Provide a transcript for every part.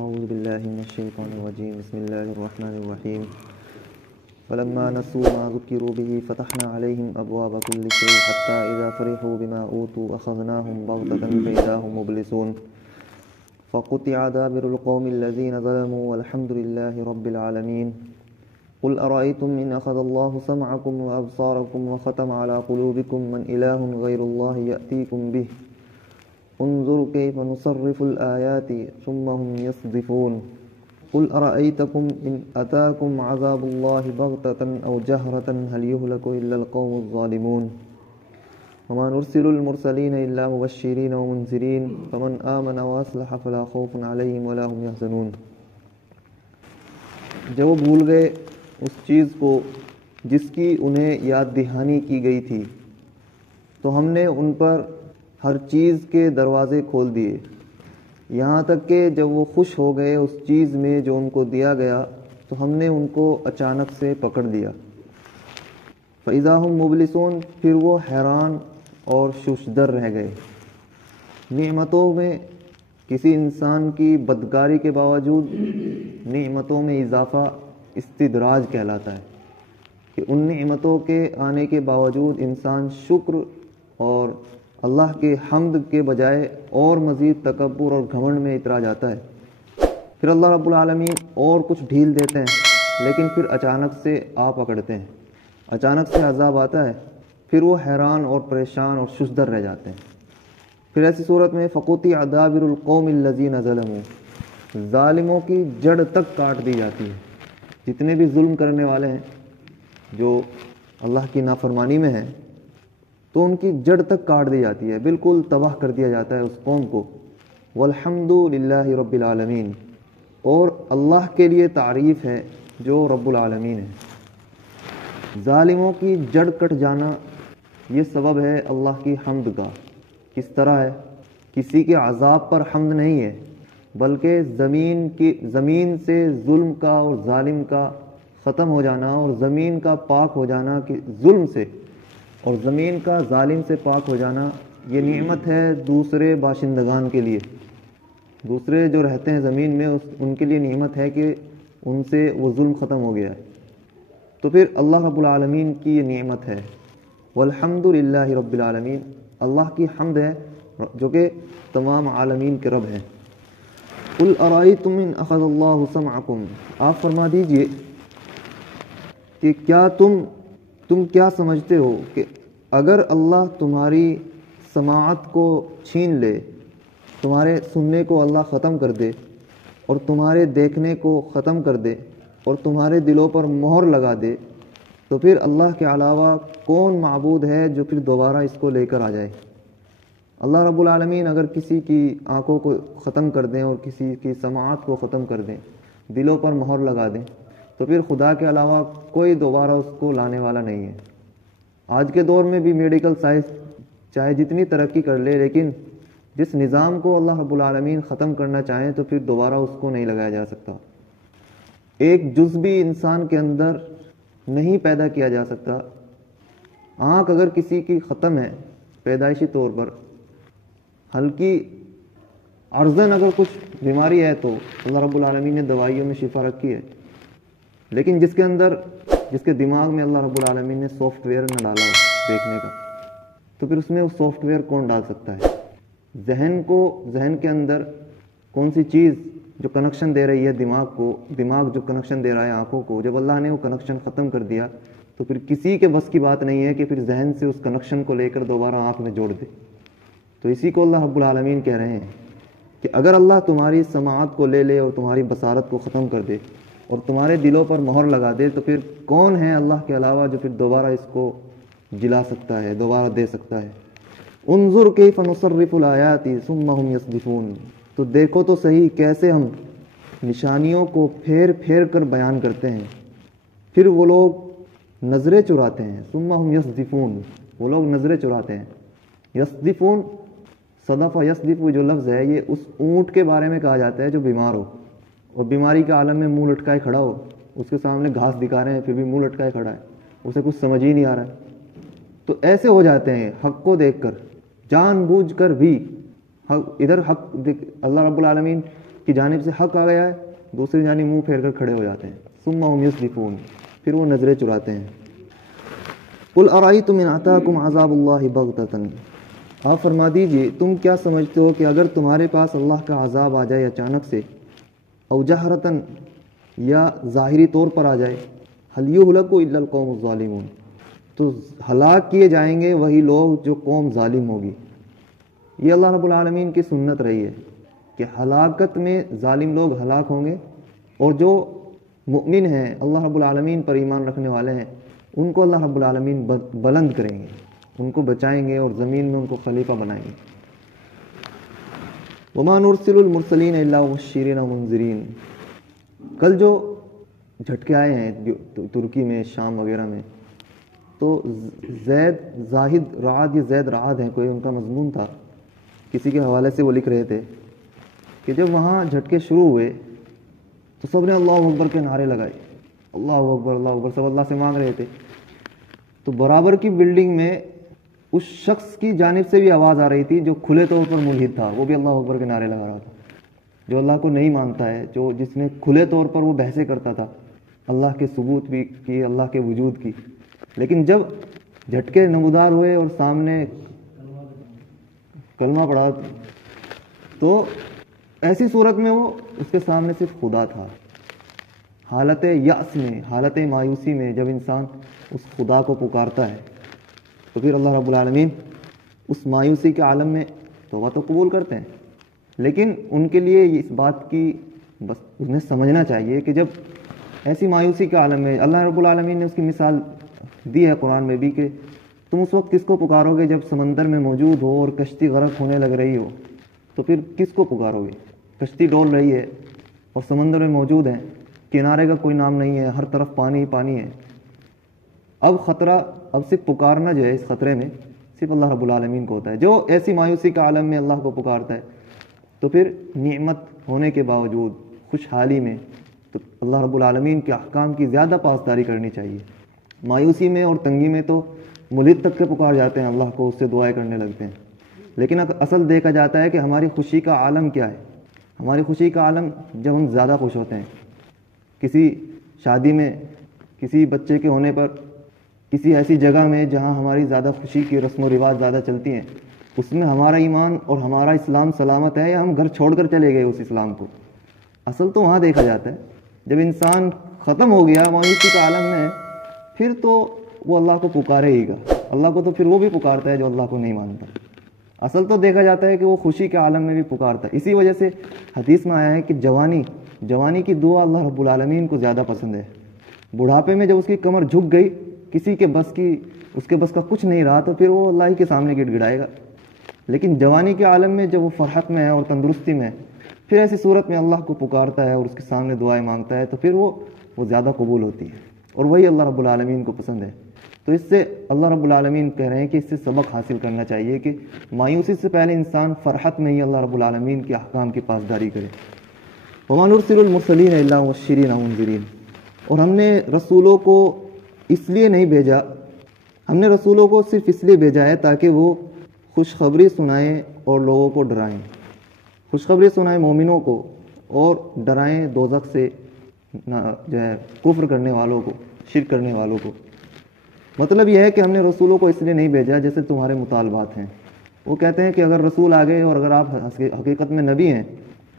أعوذ بالله من الشيطان الرجيم بسم الله الرحمن الرحيم فلما نسوا ما ذكروا به فتحنا عليهم أبواب كل شيء حتى إذا فرحوا بما أوتوا أخذناهم بغتة فإذا هم مبلسون فقطع دابر القوم الذين ظلموا والحمد لله رب العالمين قل أرأيتم إن أخذ الله سمعكم وأبصاركم وختم على قلوبكم من إله غير الله يأتيكم به انظر كيف نصرف الآيات ثم هم يصدفون قل أرأيتكم إن أتاكم عذاب الله بغتة أو جهرة هل يهلك إلا القوم الظالمون وما نرسل المرسلين إلا مبشرين ومنذرين فمن آمن وأصلح فلا خوف عليهم ولا هم يحزنون. جب وہ بھول گئے اس چیز کو جس کی انہیں یاد دہانی کی گئی تھی تو ہم نے ان پر ہر چیز کے دروازے کھول دیے یہاں تک کہ جب وہ خوش ہو گئے اس چیز میں جو ان کو دیا گیا تو ہم نے ان کو اچانک سے پکڑ دیا. فَإِذَا هُمْ مُبْلِسُونَ پھر وہ حیران اور ششدر رہ گئے. نعمتوں میں کسی انسان کی بدکاری کے باوجود نعمتوں میں اضافہ استدراج کہلاتا ہے کہ ان نعمتوں کے آنے کے باوجود انسان شکر اور اللہ کے حمد کے بجائے اور مزید تکبر اور گھمنڈ میں اترا جاتا ہے. پھر اللہ رب العالمین اور کچھ ڈھیل دیتے ہیں لیکن پھر اچانک سے آ پکڑتے ہیں, اچانک سے عذاب آتا ہے, پھر وہ حیران اور پریشان اور ششدر رہ جاتے ہیں. پھر ایسی صورت میں فقطع دابر القوم الذین ظلموا ظالموں کی جڑ تک کاٹ دی جاتی ہے. جتنے بھی ظلم کرنے والے ہیں جو اللہ کی نافرمانی میں ہیں تو ان کی جڑ تک کاٹ دی جاتی ہے, بالکل تباہ کر دیا جاتا ہے اس قوم کو. والحمد للہ رب العالمین اور اللہ کے لیے تعریف ہے جو رب العالمین ہے. ظالموں کی جڑ کٹ جانا یہ سبب ہے اللہ کی حمد کا. کس طرح ہے؟ کسی کے عذاب پر حمد نہیں ہے بلکہ زمین سے ظلم کا اور ظالم کا ختم ہو جانا اور زمین کا پاک ہو جانا کہ ظلم سے اور زمین کا ظالم سے پاک ہو جانا یہ نعمت ہے دوسرے باشندگان کے لیے. دوسرے جو رہتے ہیں زمین میں ان کے لیے نعمت ہے کہ ان سے وہ ظلم ختم ہو گیا ہے. تو پھر اللہ رب العالمین کی یہ نعمت ہے. والحمد للہ رب العالمین اللہ کی حمد ہے جو کہ تمام عالمین کے رب ہیں. قل ارائیتم ان اخذ اللہ سمعکم آپ فرما دیجئے کہ کیا تم کیا سمجھتے ہو کہ اگر اللہ تمہاری سماعت کو چھین لے, تمہارے سننے کو اللہ ختم کر دے اور تمہارے دیکھنے کو ختم کر دے اور تمہارے دلوں پر مہر لگا دے تو پھر اللہ کے علاوہ کون معبود ہے جو پھر دوبارہ اس کو لے کر آ جائے؟ اللہ رب العالمین اگر کسی کی آنکھوں کو ختم کر دیں اور کسی کی سماعت کو ختم کر دیں, دلوں پر مہر لگا دیں تو پھر خدا کے علاوہ کوئی دوبارہ اس کو لانے والا نہیں ہے. آج کے دور میں بھی میڈیکل سائنس چاہے جتنی ترقی کر لے لیکن جس نظام کو اللہ رب العالمین ختم کرنا چاہیں تو پھر دوبارہ اس کو نہیں لگایا جا سکتا. ایک جز بھی انسان کے اندر نہیں پیدا کیا جا سکتا. آنکھ اگر کسی کی ختم ہے پیدائشی طور پر, ہلکی عرضن اگر کچھ بیماری ہے تو اللہ رب العالمین نے دوائیوں میں شفا رکھی ہے, لیکن جس کے دماغ میں اللہ رب العالمین نے سافٹ ویئر نہ ڈالا ہو دیکھنے کا تو پھر اس میں وہ سافٹ ویئر کون ڈال سکتا ہے؟ ذہن کے اندر کون سی چیز جو کنیکشن دے رہی ہے دماغ جو کنیکشن دے رہا ہے آنکھوں کو, جب اللہ نے وہ کنیکشن ختم کر دیا تو پھر کسی کے بس کی بات نہیں ہے کہ پھر ذہن سے اس کنیکشن کو لے کر دوبارہ آنکھ میں جوڑ دے. تو اسی کو اللہ رب العالمین کہہ رہے ہیں کہ اگر اللہ تمہاری سماعت کو لے لے اور تمہاری بصارت کو ختم کر دے اور تمہارے دلوں پر مہر لگا دے تو پھر کون ہے اللہ کے علاوہ جو پھر دوبارہ اس کو جلا سکتا ہے, دوبارہ دے سکتا ہے. انظر کیف نصرف الآیات ثم هم یصدفون تو دیکھو تو صحیح کیسے ہم نشانیوں کو پھیر پھیر کر بیان کرتے ہیں پھر وہ لوگ نظریں چراتے ہیں. ثم هم یصدفون وہ لوگ نظریں چراتے ہیں. یصدفون صدف یصدف جو لفظ ہے یہ اس اونٹ کے بارے میں کہا جاتا ہے جو بیمار ہو اور بیماری کے عالم میں منہ لٹکائے کھڑا ہو, اس کے سامنے گھاس دکھا رہے ہیں پھر بھی منہ لٹکائے کھڑا ہے, اسے کچھ سمجھ ہی نہیں آ رہا ہے. تو ایسے ہو جاتے ہیں حق کو دیکھ کر جان بوجھ کر بھی. ادھر حق اللہ رب العالمین کی جانب سے حق آ گیا ہے دوسری جانب منہ پھیر کر کھڑے ہو جاتے ہیں. ثم هم يصدفون، پھر وہ نظریں چراتے ہیں. قل ارأيتم ان اتاكم عذاب الله بغتة، آپ فرما دیجئے تم کیا سمجھتے ہو کہ اگر تمہارے پاس اللہ کا عذاب آ جائے اچانک سے، او جہرتن، یا ظاہری طور پر آ جائے، هل يهلك الا القوم الظالمون، تو ہلاک کیے جائیں گے وہی لوگ جو قوم ظالم ہوگی. یہ اللہ رب العالمین کی سنت رہی ہے کہ ہلاکت میں ظالم لوگ ہلاک ہوں گے، اور جو مؤمن ہیں اللہ رب العالمین پر ایمان رکھنے والے ہیں ان کو اللہ رب العالمین بلند کریں گے، ان کو بچائیں گے اور زمین میں ان کو خلیفہ بنائیں گے. وما نرسل المرسلین الا مبشرین ومنذرین. کل جو جھٹکے آئے ہیں ترکی میں، شام وغیرہ میں، تو زاہد رعد، یہ زید رعد ہیں، کوئی ان کا مضمون تھا، کسی کے حوالے سے وہ لکھ رہے تھے کہ جب وہاں جھٹکے شروع ہوئے تو سب نے اللہ اکبر کے نعرے لگائے، اللہ اکبر اللہ اکبر، سب اللہ سے مانگ رہے تھے. تو برابر کی بلڈنگ میں اس شخص کی جانب سے بھی آواز آ رہی تھی جو کھلے طور پر ملحد تھا، وہ بھی اللہ اکبر کے نعرے لگا رہا تھا، جو اللہ کو نہیں مانتا ہے، جس نے کھلے طور پر وہ بحثیں کرتا تھا اللہ کے ثبوت بھی کی، اللہ کے وجود کی. لیکن جب جھٹکے نمودار ہوئے اور سامنے کلمہ پڑھا تو ایسی صورت میں وہ اس کے سامنے صرف خدا تھا. حالت یأس میں، حالت مایوسی میں جب انسان اس خدا کو پکارتا ہے تو پھر اللہ رب العالمین اس مایوسی کے عالم میں توبہ تو قبول کرتے ہیں. لیکن ان کے لیے اس بات کی بس انہیں سمجھنا چاہیے کہ جب ایسی مایوسی کے عالم میں اللہ رب العالمین نے اس کی مثال دی ہے قرآن میں بھی کہ تم اس وقت کس کو پکارو گے جب سمندر میں موجود ہو اور کشتی غرق ہونے لگ رہی ہو، تو پھر کس کو پکارو گے؟ کشتی ڈول رہی ہے اور سمندر میں موجود ہیں، کنارے کا کوئی نام نہیں ہے، ہر طرف پانی ہی پانی ہے. اب خطرہ، اب صرف پکارنا جو ہے اس خطرے میں صرف اللہ رب العالمین کو ہوتا ہے. جو ایسی مایوسی کا عالم میں اللہ کو پکارتا ہے تو پھر نعمت ہونے کے باوجود خوشحالی میں تو اللہ رب العالمین کے احکام کی زیادہ پاسداری کرنی چاہیے. مایوسی میں اور تنگی میں تو ملحد تک کے پکار جاتے ہیں اللہ کو، اس سے دعائیں کرنے لگتے ہیں. لیکن اصل دیکھا جاتا ہے کہ ہماری خوشی کا عالم کیا ہے. ہماری خوشی کا عالم جب ہم زیادہ خوش ہوتے ہیں، کسی شادی میں، کسی بچے کے ہونے پر، کسی ایسی جگہ میں جہاں ہماری زیادہ خوشی کی رسم و رواج زیادہ چلتی ہیں، اس میں ہمارا ایمان اور ہمارا اسلام سلامت ہے یا ہم گھر چھوڑ کر چلے گئے اس اسلام کو. اصل تو وہاں دیکھا جاتا ہے جب انسان ختم ہو گیا مایوسی کا عالم میں، پھر تو وہ اللہ کو پکارے ہی گا. اللہ کو تو پھر وہ بھی پکارتا ہے جو اللہ کو نہیں مانتا. اصل تو دیکھا جاتا ہے کہ وہ خوشی کے عالم میں بھی پکارتا ہے. اسی وجہ سے حدیث میں آیا ہے کہ جوانی کی دعا اللہ رب العالمین کو زیادہ پسند ہے. بڑھاپے میں جب اس کی کمر جھک گئی، کسی کے بس کی، اس کے بس کا کچھ نہیں رہا، تو پھر وہ اللہ ہی کے سامنے گڑ گڑائے گا. لیکن جوانی کے عالم میں جب وہ فرحت میں ہے اور تندرستی میں ہے، پھر ایسی صورت میں اللہ کو پکارتا ہے اور اس کے سامنے دعائیں مانگتا ہے، تو پھر وہ زیادہ قبول ہوتی ہے، اور وہی اللہ رب العالمین کو پسند ہے. تو اس سے اللہ رب العالمین کہہ رہے ہیں کہ اس سے سبق حاصل کرنا چاہیے کہ مایوسی سے پہلے انسان فرحت میں ہی اللہ رب العالمین کے احکام کی پاسداری کرے. وما نرسل المرسلین الا مبشرین ومنذرین. اور ہم نے رسولوں کو اس لیے نہیں بھیجا، ہم نے رسولوں کو صرف اس لیے بھیجا ہے تاکہ وہ خوشخبری سنائیں اور لوگوں کو ڈرائیں. خوشخبری سنائیں مومنوں کو اور ڈرائیں دوزخ سے جو ہے کفر کرنے والوں کو، شرک کرنے والوں کو. مطلب یہ ہے کہ ہم نے رسولوں کو اس لیے نہیں بھیجا جیسے تمہارے مطالبات ہیں. وہ کہتے ہیں کہ اگر رسول آ گئے اور اگر آپ حقیقت میں نبی ہیں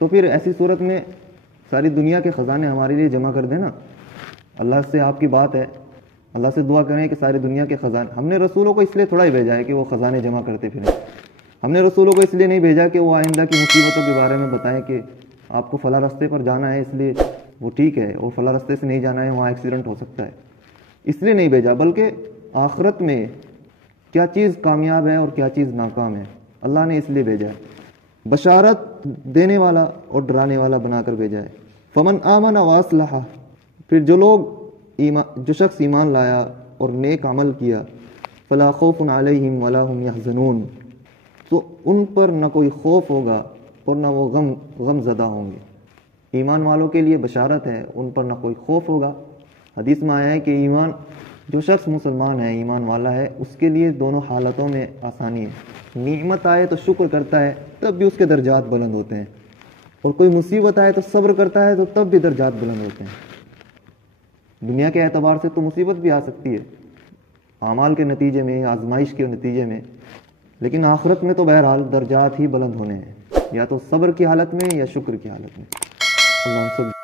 تو پھر ایسی صورت میں ساری دنیا کے خزانے ہمارے لیے جمع کر دینا. اللہ سے آپ کی بات ہے، اللہ سے دعا کریں کہ ساری دنیا کے خزانے. ہم نے رسولوں کو اس لیے تھوڑا ہی بھیجا ہے کہ وہ خزانے جمع کرتے پھریں. ہم نے رسولوں کو اس لیے نہیں بھیجا کہ وہ آئندہ کی مصیبتوں کے بارے میں بتائیں کہ آپ کو فلاں راستے پر جانا ہے اس لیے وہ ٹھیک ہے، اور فلاں راستے سے نہیں جانا ہے وہاں ایکسیڈنٹ ہو سکتا ہے. اس لیے نہیں بھیجا، بلکہ آخرت میں کیا چیز کامیاب ہے اور کیا چیز ناکام ہے اللہ نے اس لیے بھیجا ہے. بشارت دینے والا اور ڈرانے والا بنا کر بھیجا ہے. فمن آمن واصلح، پھر جو شخص ایمان لایا اور نیک عمل کیا، فلا خوف علیہم ولا هم یحزنون، تو ان پر نہ کوئی خوف ہوگا اور نہ وہ غم زدہ ہوں گے. ایمان والوں کے لیے بشارت ہے، ان پر نہ کوئی خوف ہوگا. حدیث میں آیا ہے کہ جو شخص مسلمان ہے، ایمان والا ہے، اس کے لیے دونوں حالتوں میں آسانی ہے. نعمت آئے تو شکر کرتا ہے، تب بھی اس کے درجات بلند ہوتے ہیں، اور کوئی مصیبت آئے تو صبر کرتا ہے تو تب بھی درجات بلند ہوتے ہیں۔ دنیا کے اعتبار سے تو مصیبت بھی آ سکتی ہے، اعمال کے نتیجے میں، آزمائش کے نتیجے میں، لیکن آخرت میں تو بہرحال درجات ہی بلند ہونے ہیں، یا تو صبر کی حالت میں یا شکر کی حالت میں۔ اللہ ہم سب